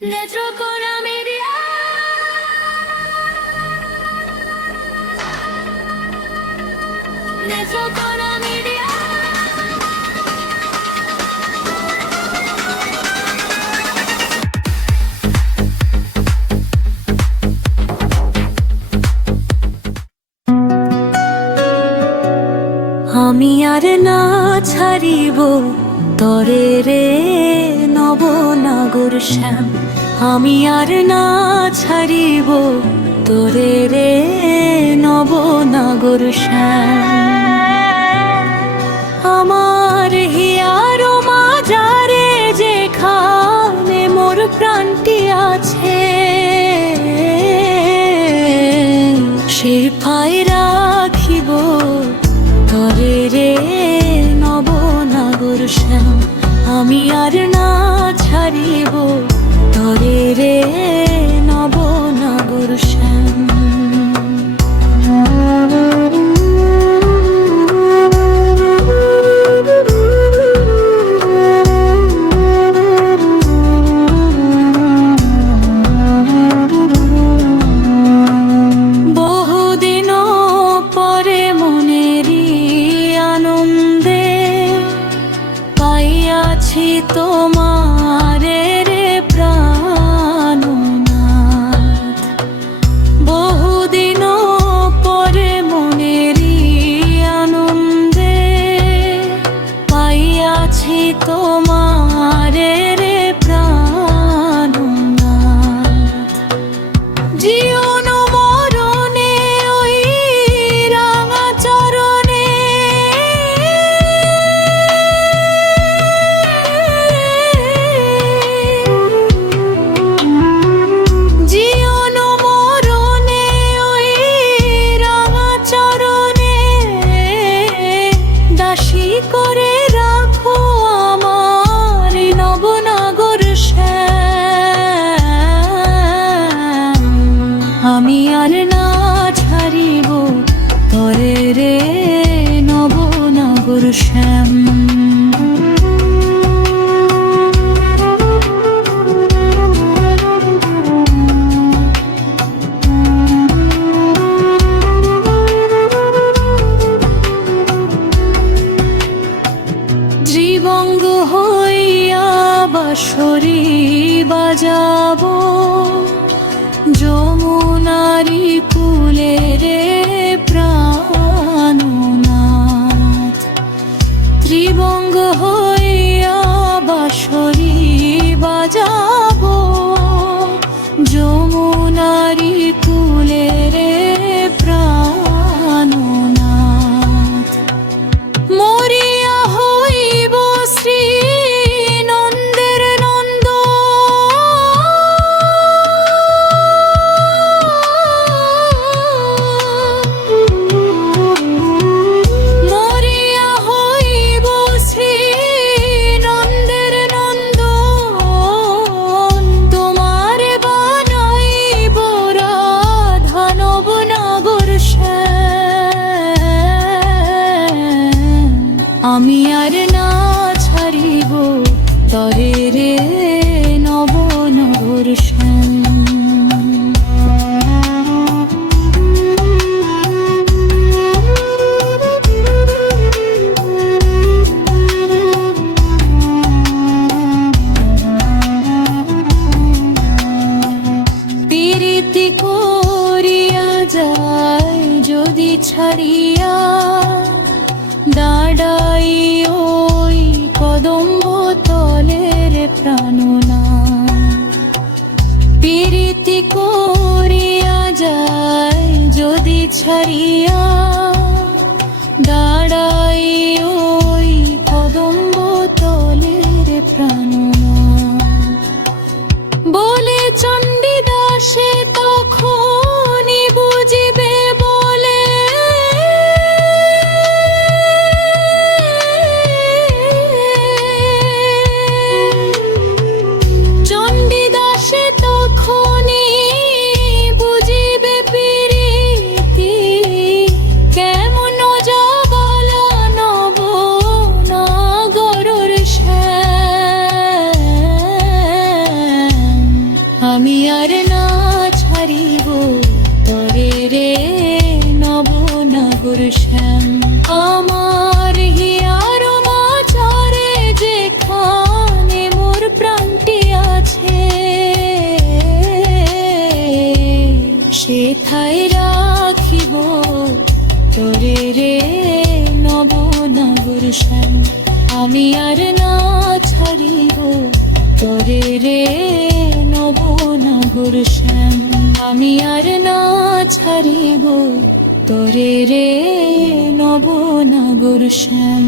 Netrokona media. Netrokona media. আমি আর না ছাড়িব তরে রে নবনাগর শ্যাম। আমি আর না ছাড়িব তোরে রে নবনাগর শ্যাম। আমার হিয়ার মাজারে যেখানে মোর প্রাণটি আছে, সে পায়ে রাখিব তরে রে নবনাগর শ্যাম। আমি আর না ছাড়িব তরে রে নবনাগর শ্যাম। বহুদিন পরে মনেরই আনন্দে পাইয়াছি তোমার রে প্রাণনাথ। বহুদিন পরে মনেরই আনন্দে পাইয়াছি তোমার রে প্রাণনাথ। জীবন মরণে ওই রাঙা চরণে জীবন মরণে ওই রাঙা চরণে দাসী করে রাখো আমার নবনাগর শ্যাম। আমি আর না ছাড়িব তরে রে নবনাগর শ্যাম। ত্রিবঙ্গ হইয়া বাঁশরি বাজাব যমুনারি কূলে রে প্রাণনাথ। ত্রিবঙ্গ হইয়া বাঁশরি বাজাব যমুনারি কূলে রে প্রাণনাথ। মরিয়া হইব শ্রী নন্দের নন্দ, মরিয়া হইব শ্রী নন্দের নন্দ। তোমার বানাইব রাধা নবনাগর শ্যাম। আমি আর না ছাড়িব তরে রে নবনাগর শ্যাম। প্রীতি করিয়া যায় যদি ছাড়িয়া দাঁড়াই ওই কদম্ব তলের প্রাণনাথ। প্রীতি করিয়া যায় যদি ছাড়িয়া দাঁড়াই ওই কদম্ব তলের প্রাণনাথ। বলে চণ্ডীদাসে তখনই বুঝিবে বলে, চণ্ডীদাসে তখনই বুঝিবে প্রীতি আমি আর না ছাড়িব তরে রে নবনগর শ্যাম। আমার হিয়ার মাঝারে যেখানে মোর প্রাণটি আছে, সেথায় রাখিব তরে রে নবনগর শ্যাম। আমি আর না ছাড়িব তরে রে নবনগর শ্যাম। আমি আর না ছাড়িব তরে রে নবনগর শ্যাম।